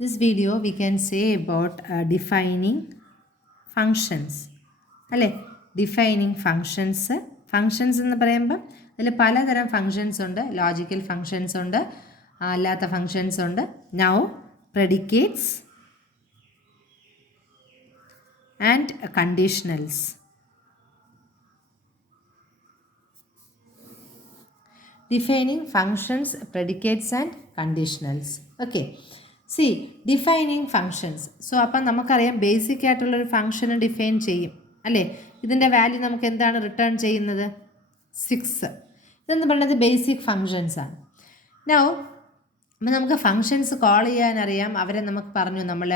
This video we can say about defining functions. അല്ലേ defining functions എന്ന് പറയുമ്പോൾ അതിൽ പലതരം ഫങ്ഷൻസ് ഉണ്ട്. ലോജിക്കൽ ഫങ്ഷൻസ് ഉണ്ട്, അല്ലാത്ത ഫങ്ഷൻസ് ഉണ്ട്. Now predicates and conditionals. Defining functions, predicates and conditionals. Okay. See, defining functions. So, അപ്പം നമുക്കറിയാം ബേസിക് ആയിട്ടുള്ളൊരു ഫംഗ്ഷന് ഡിഫൈൻ ചെയ്യും അല്ലേ. ഇതിൻ്റെ വാല്യൂ നമുക്ക് എന്താണ് റിട്ടേൺ ചെയ്യുന്നത്? 6. ഇതെന്ന് പറയുന്നത് ബേസിക് ഫങ്ഷൻസാണ്. നൗ അപ്പം നമുക്ക് ഫങ്ഷൻസ് കോൾ ചെയ്യാനറിയാം. അവരെ നമുക്ക് പറഞ്ഞു നമ്മൾ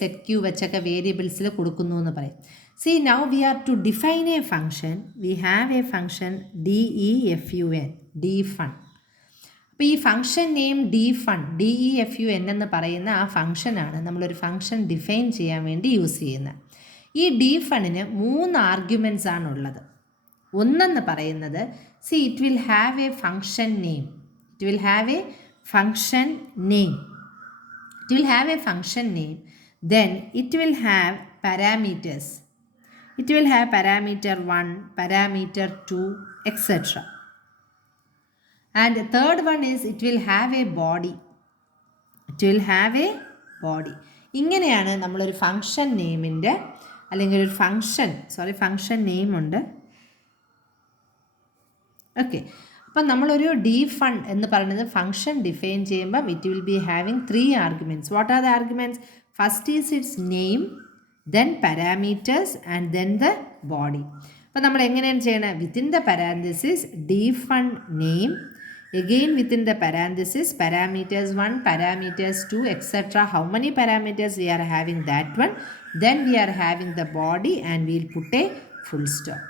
സെറ്റ് ക്യൂ വെച്ചൊക്കെ വേരിയബിൾസിൽ കൊടുക്കുന്നു എന്ന് പറയും. See, now we are to define a function. We have a function DEFUN, defun. അപ്പോൾ ഈ ഫംഗ്ഷൻ നെയിം DEFUN എന്ന് പറയുന്ന ആ ഫംഗ്ഷനാണ് നമ്മളൊരു ഫംഗ്ഷൻ ഡിഫൈൻ ചെയ്യാൻ വേണ്ടി യൂസ് ചെയ്യുന്നത്. ഈ defun-ന് 3 ആർഗ്യുമെൻറ്റ്സ് ആണുള്ളത്. ഒന്നെന്ന് പറയുന്നത് it will have a function name. It will have a function name. Then it will have parameters. It will have parameter 1, parameter 2, etc. And the third one is it will have a body. ഇങ്ങനെയാണ് നമ്മളൊരു function നെയിമിൻ്റെ അല്ലെങ്കിൽ ഒരു function name ഉണ്ട്. Okay, അപ്പം നമ്മളൊരു defun എന്ന് പറയുന്നത് function define ചെയ്യുമ്പം it will be having 3 arguments. What are the arguments? First is it's name, then parameters and then the body. അപ്പോൾ നമ്മൾ എങ്ങനെയാണ് ചെയ്യണത്? Within the parenthesis defun name, again within the parenthesis parameters 1, parameters 2, etc. How many parameters we are having? That one. Then we are having the body and we will put a full stop.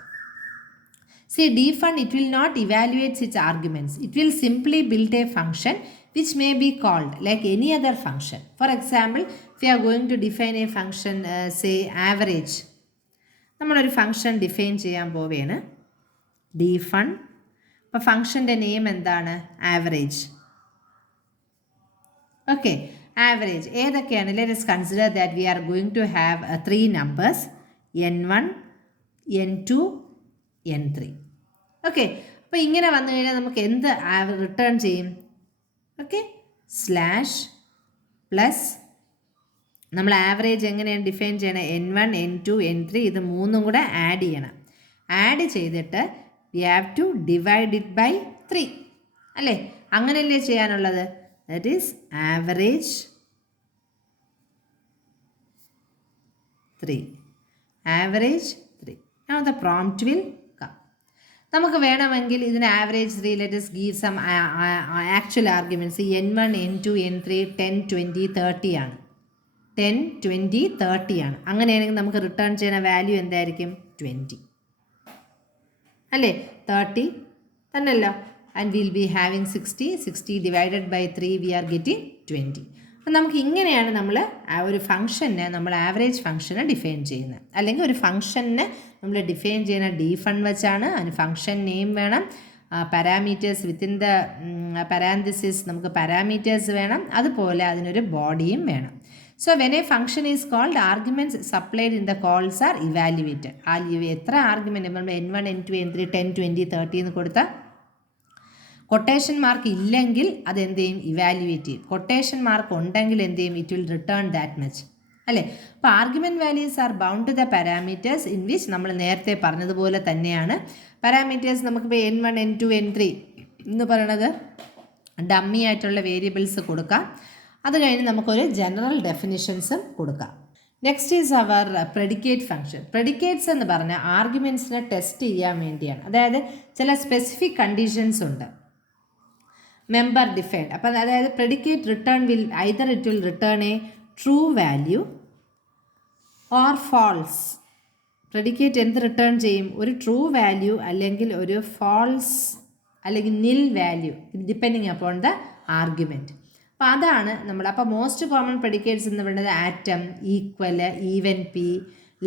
See, defun, it will not evaluate its arguments. It will simply build a function which may be called like any other function. For example, if we are going to define a function, say average. നമ്മളൊരു function define ചെയ്യാൻ പോവുകയാണ്. defun. അപ്പോൾ ഫംഗ്ഷൻ്റെ name എന്താണ്? Average. Okay, average ഏതൊക്കെയാണ്? Let us consider that we are going to have 3 numbers, n1, n2, n3. Okay, അപ്പോൾ ഇങ്ങനെ വന്നു കഴിഞ്ഞാൽ നമുക്ക് എന്ത് റിട്ടേൺ ചെയ്യും? ഓക്കെ, സ്ലാഷ് പ്ലസ് നമ്മൾ ആവറേജ് എങ്ങനെയാണ് ഡിഫൈൻ ചെയ്യണം? n1, n2, n3 ഇത് 3 കൂടെ ആഡ് ചെയ്യണം. ആഡ് ചെയ്തിട്ട് we have to divide it by 3 അല്ലേ? അങ്ങനെയല്ലേ ചെയ്യാനുള്ളത്? That is average 3. Now the prompt will come. നമുക്ക് വേണമെങ്കിൽ ഇതിന് average 3, let us give some actual arguments. n1, n2, n3 10, 20, 30 ആണ്. 10, 20, 30 ആണ്. അങ്ങനെയാണെങ്കിൽ നമുക്ക് റിട്ടേൺ ചെയ്യുന്ന വാല്യൂ എന്തായിരിക്കും? 20 അല്ലേ? 30 തന്നല്ലോ. And will be having 60 divided by 3 we are getting 20. അപ്പം നമുക്ക് ഇങ്ങനെയാണ് നമ്മൾ ആ ഒരു ഫംഗ്ഷനെ നമ്മൾ ആവറേജ് ഫംഗ്ഷനെ ഡിഫൈൻ ചെയ്യുന്നത്. അല്ലെങ്കിൽ ഒരു ഫംഗ്ഷനെ നമ്മൾ ഡിഫൈൻ ചെയ്യുന്ന defun വെച്ചാണ്. അതിന് ഫംഗ്ഷൻ നെയിം വേണം, പാരാമീറ്റേഴ്സ് വിത്തിൻ ദ പാരാന്തസിസ് നമുക്ക് പാരാമീറ്റേഴ്സ് വേണം, അതുപോലെ അതിനൊരു ബോഡിയും വേണം. So when a function is called, arguments supplied in the calls are evaluated. എത്ര ആർഗ്യുമെൻറ്റ് നമ്മൾ n1, n2, n3, 10, 20, 30 എന്ന് കൊടുത്താൽ കൊട്ടേഷൻ മാർക്ക് ഇല്ലെങ്കിൽ അത് എന്ത് ചെയ്യും? ഇവാലുവേറ്റ് ചെയ്യും. കൊട്ടേഷൻ മാർക്ക് ഉണ്ടെങ്കിൽ എന്ത് ചെയ്യും? It will return that much അല്ലേ? അപ്പോൾ argument values are bound to the parameters in which നമ്മൾ നേരത്തെ പറഞ്ഞതുപോലെ തന്നെയാണ്. പാരാമീറ്റേഴ്സ് നമുക്കിപ്പോൾ n1, n2, n3 എന്ന് പറയണത് ഡമ്മി ആയിട്ടുള്ള വേരിയബിൾസ് കൊടുക്കാം. അത് കഴിഞ്ഞ് നമുക്കൊരു ജനറൽ ഡെഫിനിഷൻസും കൊടുക്കാം. Next is our predicate function. Predicates എന്ന് പറഞ്ഞാൽ ആർഗ്യുമെൻറ്റ്സിനെ ടെസ്റ്റ് ചെയ്യാൻ വേണ്ടിയാണ്. അതായത് ചില സ്പെസിഫിക് കണ്ടീഷൻസ് ഉണ്ട്. Member defined. അപ്പം അതായത് predicate return will either it will return a true value or false. Predicate എന്ത് റിട്ടേൺ ചെയ്യും? ഒരു ട്രൂ വാല്യൂ അല്ലെങ്കിൽ ഒരു ഫാൾസ് അല്ലെങ്കിൽ nil value, depending upon the argument. അപ്പോൾ അതാണ് നമ്മൾ. അപ്പോൾ മോസ്റ്റ് കോമൺ പ്രെഡിക്കേറ്റ്സ് എന്ന് പറയുന്നത് atom, equal, even p,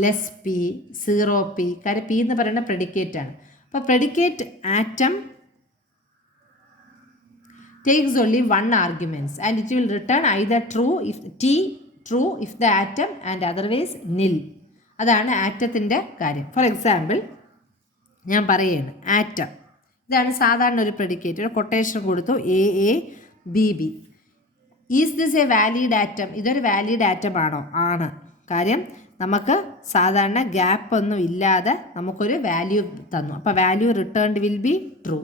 less p, 0p. കാര്യം പി എന്ന് പറയുന്ന പ്രെഡിക്കേറ്റ് ആണ്. അപ്പോൾ predicate atom takes only one arguments and it will return either true if t true if the atom and otherwise nil. അതാണ് ആറ്റത്തിൻ്റെ കാര്യം. For example ഞാൻ പറയുകയാണ്, atom ഇതാണ് സാധാരണ ഒരു പ്രെഡിക്കേറ്റ്. ഒരു കൊട്ടേഷൻ കൊടുത്തു A A B B. Is this A valid atom? ഇതൊരു വാലിഡ് ആറ്റം ആണോ? ആണ്. കാര്യം നമുക്ക് സാധാരണ ഗ്യാപ്പ് ഒന്നും ഇല്ലാതെ നമുക്കൊരു വാല്യൂ തന്നു. അപ്പോൾ value returned will be true.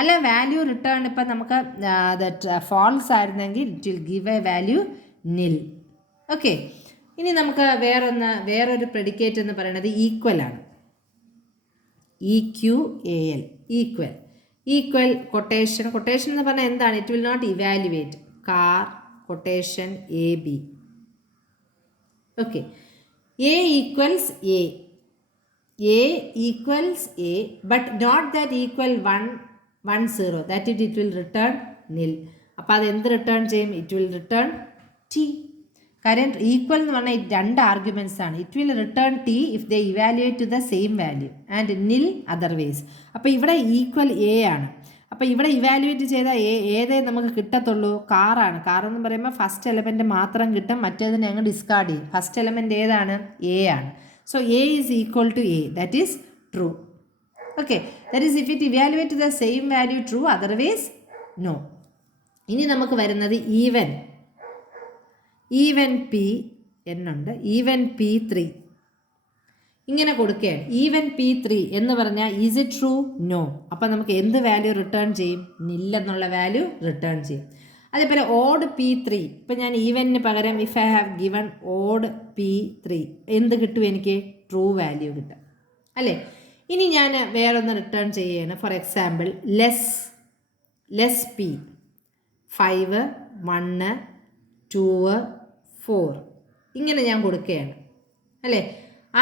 അല്ല വാല്യൂ റിട്ടേൺ ഇപ്പം നമുക്ക് ഫാൾസ് ആയിരുന്നെങ്കിൽ it will give A value നിൽ. ഓക്കെ, ഇനി നമുക്ക് വേറൊരു പ്രെഡിക്കേറ്റ് എന്ന് പറയുന്നത് ഈക്വൽ ആണ്. EQAL, equal. ഈക്വൽ കൊട്ടേഷൻ എന്ന് പറഞ്ഞാൽ എന്താണ്? It will not evaluate. Car quotation A B. Okay, A equals A equals A, but not that equal 1 0, that it will return nil. അപ്പോൾ അത് എന്ത് റിട്ടേൺ ചെയ്യും? It will return T. കാര്യം equal എന്ന് പറഞ്ഞാൽ രണ്ട് ആർഗ്യുമെൻറ്റ്സ് ആണ്. It will return T if they evaluate to the same value and nil otherwise. അപ്പോൾ ഇവിടെ ഈക്വൽ എ ആണ്. അപ്പോൾ ഇവിടെ ഇവാലുവേറ്റ് ചെയ്താൽ ഏതേ നമുക്ക് കിട്ടത്തുള്ളൂ? കാറാണ്. കാറെന്ന് പറയുമ്പോൾ ഫസ്റ്റ് എലമെൻറ്റ് മാത്രം കിട്ടും, മറ്റേതിനെ ഞങ്ങൾ ഡിസ്കാർഡ് ചെയ്യും. ഫസ്റ്റ് എലമെൻറ്റ് ഏതാണ്? എ ആണ്. So A is equal to A, that is true. Okay, that is if it evaluate the same value true, otherwise no. ഇനി നമുക്ക് വരുന്നത് ഈവൻ പി എന്നുണ്ട്, ഈവൻ P3 ഇങ്ങനെ കൊടുക്കുകയാണ്. ഈവൻ P3 എന്ന് പറഞ്ഞാൽ ഈസ് ഇറ്റ് ട്രൂ? നോ. അപ്പം നമുക്ക് എന്ത് വാല്യൂ റിട്ടേൺ ചെയ്യും? നിൽ എന്നുള്ള വാല്യൂ റിട്ടേൺ ചെയ്യും. അതേപോലെ ഓഡ് P3, ഇപ്പം ഞാൻ ഈവനിന് പകരം if I have given odd P3 എന്ത് കിട്ടും? എനിക്ക് ട്രൂ വാല്യൂ കിട്ടും അല്ലേ. ഇനി ഞാൻ വേറൊന്ന് റിട്ടേൺ ചെയ്യുകയാണ്. ഫോർ എക്സാമ്പിൾ ലെസ് P 5 1 2 4 ഇങ്ങനെ ഞാൻ കൊടുക്കുകയാണ് അല്ലേ.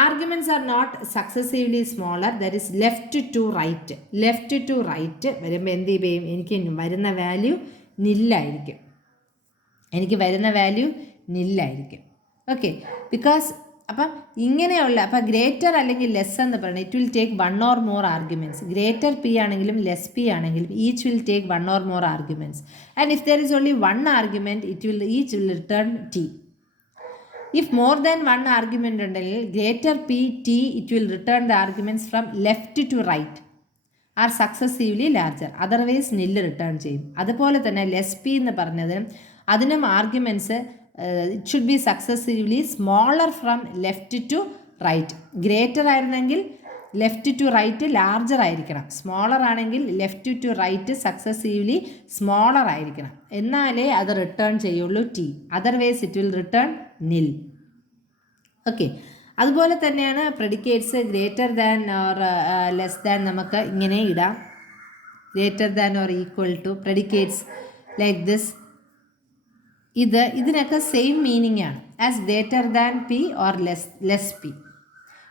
Arguments are not successively smaller, that is left to right. Left to right വരുമ്പോൾ എന്ത് ചെയ്യും? എനിക്ക് വരുന്ന വാല്യൂ നില്ലായിരിക്കും. ഓക്കെ, ബിക്കോസ് അപ്പം ഇങ്ങനെയുള്ള അപ്പം ഗ്രേറ്റർ അല്ലെങ്കിൽ ലെസ് എന്ന് പറയുന്നത് it will take 1 or more arguments. Greater P ആണെങ്കിലും ലെസ് പി ആണെങ്കിലും each will take 1 or more arguments. And if there is only 1 argument each will return T. If more than one argument ഉണ്ടെങ്കിൽ greater P T it will return the arguments from left to right are successively larger, otherwise nil return ചെയ്യും. അതുപോലെ തന്നെ less P എന്ന് പറഞ്ഞത് അതിനും arguments it should be successively smaller from left to right. Greater ആയിരുന്നെങ്കിൽ left to right larger ആയിരിക്കണം, smaller ആണെങ്കിൽ left to right successively smaller ആയിരിക്കണം, എന്നാലേ അത് റിട്ടേൺ ചെയ്യുള്ളൂ t. Otherwise it will return nil. Okay, അതുപോലെ തന്നെയാണ് predicates. Greater than or less than നമുക്ക് ഇങ്ങനെ ഇടാം. Greater than or equal to predicates like this. ഇതിനൊക്കെ സെയിം മീനിങ് ആണ് as greater than p or less P,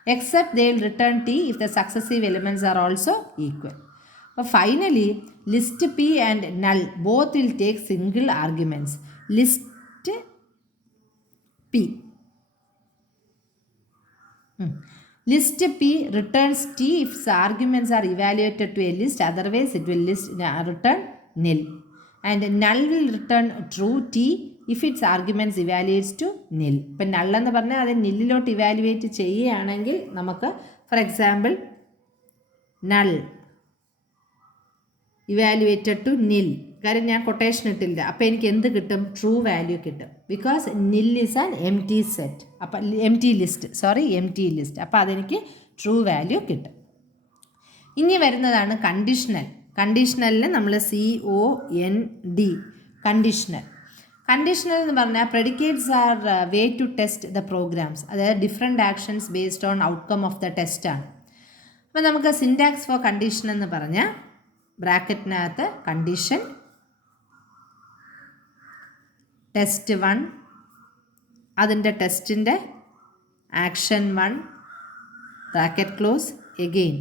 except they will return T if the successive elements are also equal. But finally, list P and null both will take single arguments. List P. List P returns T if the arguments are evaluated to a list, otherwise it will return nil. And null will return true T if its arguments evaluates to nil. ഇപ്പം null എന്ന് പറഞ്ഞാൽ അത് നില്ലിലോട്ട് evaluate ചെയ്യുകയാണെങ്കിൽ നമുക്ക് for example null evaluated to nil. കാര്യം ഞാൻ quotation ഇട്ടില്ല, അപ്പോൾ എനിക്ക് എന്ത് കിട്ടും? ട്രൂ വാല്യൂ കിട്ടും. Because nil is an empty set, അപ്പം എം ടി ലിസ്റ്റ്, അപ്പോൾ അതെനിക്ക് ട്രൂ വാല്യൂ കിട്ടും. ഇനി വരുന്നതാണ് കണ്ടീഷണൽ. കണ്ടീഷണലിന് നമ്മൾ COND കണ്ടീഷണൽ. കണ്ടീഷണൽ എന്ന് പറഞ്ഞാൽ predicates are way to test the programs, അതായത് different actions based on outcome of the test ആണ്. അപ്പോൾ നമുക്ക് സിൻറ്റാക്സ് ഫോർ കണ്ടീഷൻ എന്ന് പറഞ്ഞാൽ ബ്രാക്കറ്റിനകത്ത് കണ്ടീഷൻ ടെസ്റ്റ് 1, അതിൻ്റെ ടെസ്റ്റിൻ്റെ action 1 bracket close, again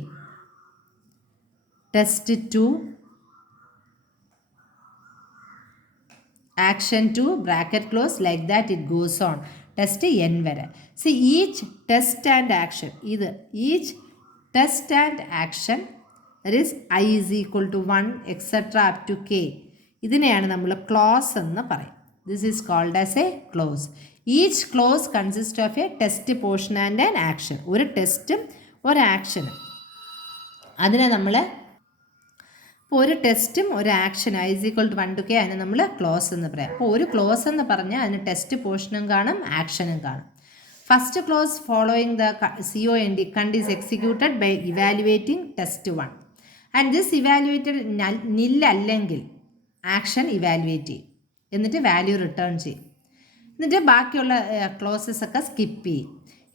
test 2 action 2 bracket close, like that it goes on test n വരെ. See each test and action, each test and action, that is I is equal to 1 etc up to k, ഇതിനെയാണ് നമ്മൾ clause എന്ന് പറയും. This is called as a clause. Each clause consist of a test portion and an action. ഒരു ടെസ്റ്റും ഒരു ആക്ഷനും. അതിനെ നമ്മൾ അപ്പോൾ ഒരു ടെസ്റ്റും ഒരു ആക്ഷനും is equal to 1 to k, അതിനെ നമ്മൾ ക്ലോസ് എന്ന് പറയാം. അപ്പോൾ ഒരു ക്ലോസ് എന്ന് പറഞ്ഞാൽ അതിന് ടെസ്റ്റ് പോർഷനും കാണും ആക്ഷനും കാണും. First clause following the COND cond is executed by evaluating test 1 and this evaluated നില്ലല്ലെങ്കിൽ ആക്ഷൻ ഇവാലുവേറ്റ് ചെയ്യും, എന്നിട്ട് വാല്യൂ റിട്ടേൺ ചെയ്യും. എന്നിട്ട് ബാക്കിയുള്ള ക്ലോസസ് ഒക്കെ സ്കിപ്പ് ചെയ്യും.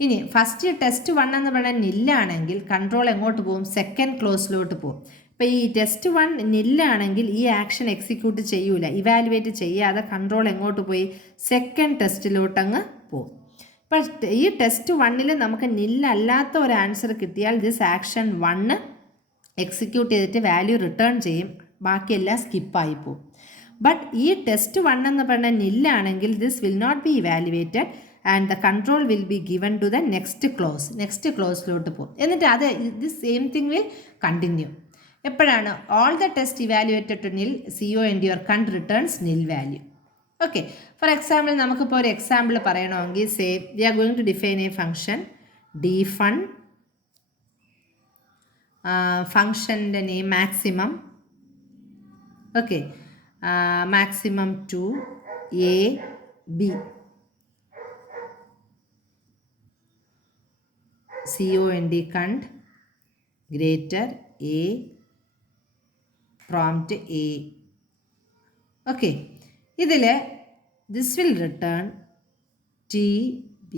ഇനി ഫസ്റ്റ് ടെസ്റ്റ് 1 എന്ന് പറയുന്നത് നില്ലാണെങ്കിൽ കൺട്രോൾ എങ്ങോട്ട് പോകും? സെക്കൻഡ് ക്ലോസിലോട്ട് പോകും. അപ്പോൾ ഈ ടെസ്റ്റ് 1 നില്ലാണെങ്കിൽ ഈ ആക്ഷൻ എക്സിക്യൂട്ട് ചെയ്യൂല, ഇവാലുവേറ്റ് ചെയ്യാതെ കൺട്രോൾ എങ്ങോട്ട് പോയി? സെക്കൻഡ് ടെസ്റ്റിലോട്ടങ്ങ് പോകും. ഇപ്പം ഈ ടെസ്റ്റ് 1 നമുക്ക് നില്ലല്ലാത്ത ഒരു ആൻസർ കിട്ടിയാൽ ദിസ് ആക്ഷൻ 1 എക്സിക്യൂട്ട് ചെയ്തിട്ട് വാല്യൂ റിട്ടേൺ ചെയ്യും, ബാക്കിയെല്ലാം സ്കിപ്പായി പോകും. ബട്ട് ഈ ടെസ്റ്റ് 1 എന്ന് പറഞ്ഞാൽ നില്ലാണെങ്കിൽ this will not be evaluated and the control will be given to the next ക്ലോസിലോട്ട് പോകും. എന്നിട്ട് അത് this same thing will continue. എപ്പോഴാണ്? All the test evaluated to nil COND or cond returns nil value. Okay, for example നമുക്കിപ്പോൾ ഒരു example പറയണമെങ്കിൽ say we are going to define a function dfun, ഫംഗ്ഷൻ്റെ name maximum. Okay, maximum to a b COND cont greater a prompt a. okay, ഇതിൽ this will return tb,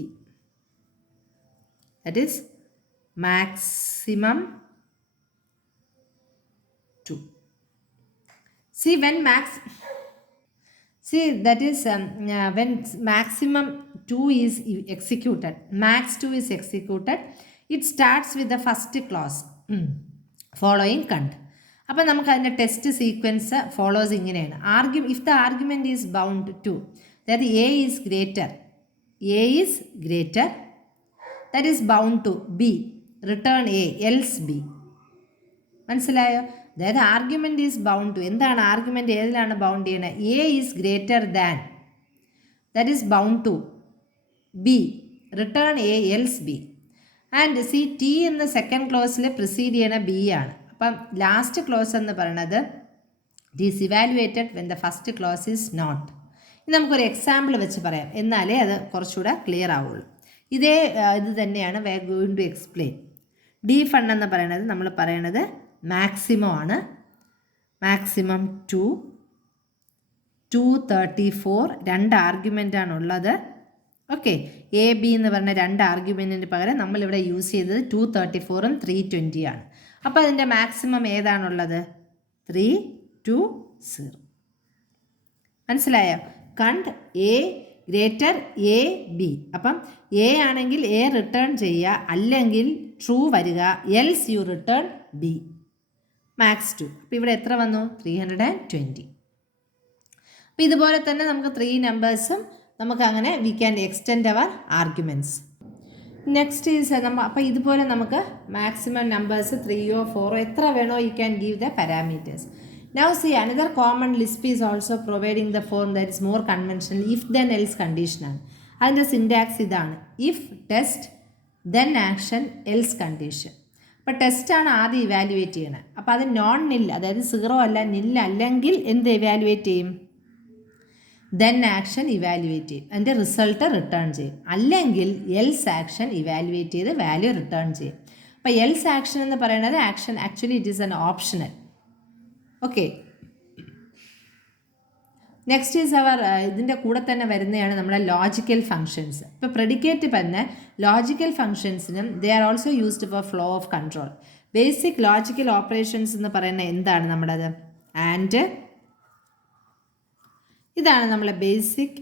that is maximum to. See when that is when maximum 2 is executed, max 2 is executed, it starts with the first clause following cont. അപ്പോൾ നമുക്ക് അതിൻ്റെ test sequence follows ഇങ്ങനെയാണ്. If the argument is bound to, അതായത് a is greater that is bound to b, return a else b. മനസ്സിലായോ? അതായത് argument is bound to, എന്താണ് argument ഏതിലാണ് bound ചെയ്യണത്? A is greater than, that is bound to b, return a else b. And c t എന്ന second ക്ലോസിൽ precede ചെയ്യണ b ആണ്. അപ്പം ലാസ്റ്റ് ക്ലോസ് എന്ന് പറയുന്നത് it is evaluated when the first clause is not. ഇനി നമുക്കൊരു എക്സാമ്പിൾ വെച്ച് പറയാം, എന്നാലേ അത് കുറച്ചുകൂടെ ക്ലിയർ ആവുള്ളൂ. ഇത് തന്നെയാണ് we are going to explain. dfun എന്ന് പറയുന്നത് നമ്മൾ പറയണത് മാക്സിമം ആണ്. മാക്സിമം 234 രണ്ട് ആർഗ്യുമെൻ്റാണ് ഉള്ളത്. ഓക്കെ, എ ബി എന്ന് പറഞ്ഞ രണ്ട് ആർഗ്യുമെൻറ്റിന് പകരം നമ്മളിവിടെ യൂസ് ചെയ്തത് 234 320 ആണ്. അപ്പോൾ അതിൻ്റെ മാക്സിമം ഏതാണുള്ളത്? 320. മനസ്സിലായോ? കണ്ട് എ ഗ്രേറ്റർ എ ബി. അപ്പം എ ആണെങ്കിൽ എ റിട്ടേൺ ചെയ്യുക, അല്ലെങ്കിൽ ട്രൂ വരിക, else you return B. Max 2. അപ്പോൾ ഇവിടെ എത്ര വന്നു? 320. അപ്പോൾ ഇതുപോലെ തന്നെ നമുക്ക് 3 നമ്പേഴ്സും നമുക്ക് അങ്ങനെ we can extend our arguments. Next is അപ്പോൾ ഇതുപോലെ നമുക്ക് മാക്സിമം നമ്പേഴ്സ് 3 or 4 എത്ര വേണോ you can give the parameters. Now see, another common Lisp is also providing the form that is more conventional if then else conditional. അതിൻ്റെ syntax ഇതാണ്: if test then action else condition. അപ്പോൾ ടെസ്റ്റാണ് ആദ്യം evaluate ചെയ്യണത്. അപ്പോൾ അത് non nil, അതായത് 0 അല്ല, നിൽ അല്ലെങ്കിൽ എന്ത് ഇവാലുവേറ്റ് ചെയ്യും? then ആക്ഷൻ ഇവാലുവേറ്റ് ചെയ്യും, അതിൻ്റെ റിസൾട്ട് റിട്ടേൺ ചെയ്യും. അല്ലെങ്കിൽ എൽസ് ആക്ഷൻ ഇവാലുവേറ്റ് ചെയ്ത് വാല്യൂ റിട്ടേൺ ചെയ്യും. അപ്പോൾ എൽസ് ആക്ഷൻ എന്ന് പറയുന്നത് action actually it is an optional. Okay, next is our ഇതിൻ്റെ കൂടെ തന്നെ വരുന്നതാണ് നമ്മുടെ ലോജിക്കൽ ഫങ്ഷൻസ്. ഇപ്പോൾ പ്രെഡിക്കേറ്റ് തന്നെ ലോജിക്കൽ ഫങ്ഷൻസിനും they are also used for flow of control. Basic logical operations എന്ന് പറയുന്നത് എന്താണ്? നമ്മുടേത് ആൻഡ്, ഇതാണ് നമ്മളെ ബേസിക്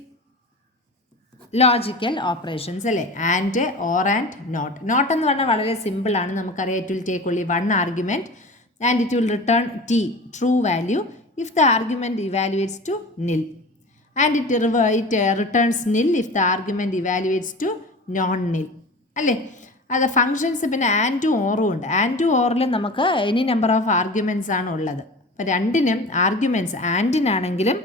ലോജിക്കൽ ഓപ്പറേഷൻസ് അല്ലേ? And, or and not. Not എന്ന് പറഞ്ഞാൽ വളരെ സിമ്പിളാണ്, നമുക്കറിയാം. It will take only one argument and it will return t, true value, if the argument evaluates to nil, and it returns nil if the argument evaluates to non-nil. അല്ലേ? അത് functions പിന്നെ and to ഓറും ഉണ്ട്. And to ഓറിൽ നമുക്ക് any number of arguments ആണ് ഉള്ളത്. അപ്പോൾ രണ്ടിനും arguments ആൻഡിനാണെങ്കിലും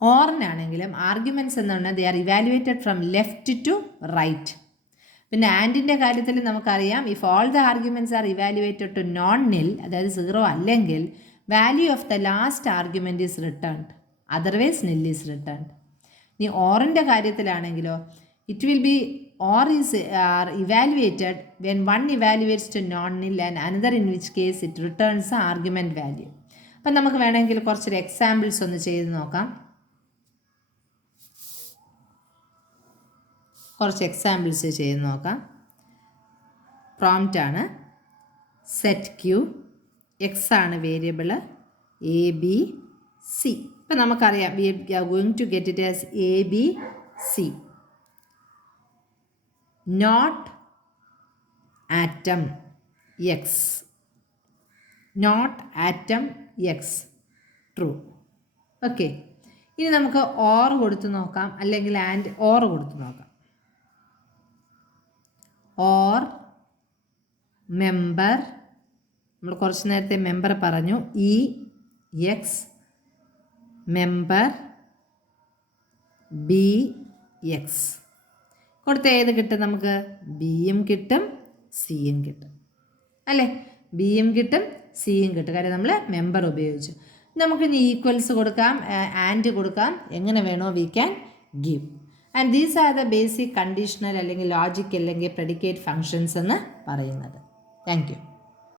ഓറിനാണെങ്കിലും arguments എന്ന് പറഞ്ഞാൽ they are evaluated from left to right. പിന്നെ ആൻഡിൻ്റെ കാര്യത്തിൽ നമുക്കറിയാം, if all the arguments are evaluated to non nil, അതായത് 0 അല്ലെങ്കിൽ value of the last argument is returned, otherwise nil is returned. ഇനി ഓറിൻ്റെ കാര്യത്തിലാണെങ്കിലോ it will be or is are evaluated when one evaluates to non nil and another in which case it returns argument value. അപ്പം നമുക്ക് വേണമെങ്കിൽ കുറച്ചൊരു examples ഒന്ന് ചെയ്ത് നോക്കാം. കുറച്ച് എക്സാമ്പിൾസ് ചെയ്ത് നോക്കാം. പ്രോംപ്റ്റ് ആണ് സെറ്റ് ക്യൂ, എക്സ് ആണ് വേരിയബിൾ, എ ബി സി. ഇപ്പം നമുക്കറിയാം we are going to get it as A B C. Not atom X, not atom X, true. Okay, ഇനി നമുക്ക് ഓർ കൊടുത്ത് നോക്കാം, അല്ലെങ്കിൽ ആൻഡ് ഓർ കൊടുത്ത് നോക്കാം. ഓർ മെമ്പർ, നമ്മൾ കുറച്ച് നേരത്തെ മെമ്പർ പറഞ്ഞു, E X member B X കൊടുത്ത ഏത് കിട്ടും നമുക്ക്? ബിയും കിട്ടും സിയും കിട്ടും അല്ലേ? ബിയും കിട്ടും സിയും കിട്ടും, കാര്യം നമ്മൾ മെമ്പർ ഉപയോഗിച്ചു. നമുക്ക് ഇനി ഈക്വൽസ് കൊടുക്കാം, ആൻഡ് കൊടുക്കാം, എങ്ങനെ വേണോ we can give. And these are the basic conditional അല്ലെങ്കിൽ ലോജിക് അല്ലെങ്കിൽ പ്രെഡിക്കേറ്റ് ഫങ്ഷൻസ് എന്ന് പറയുന്നത്. Thank you.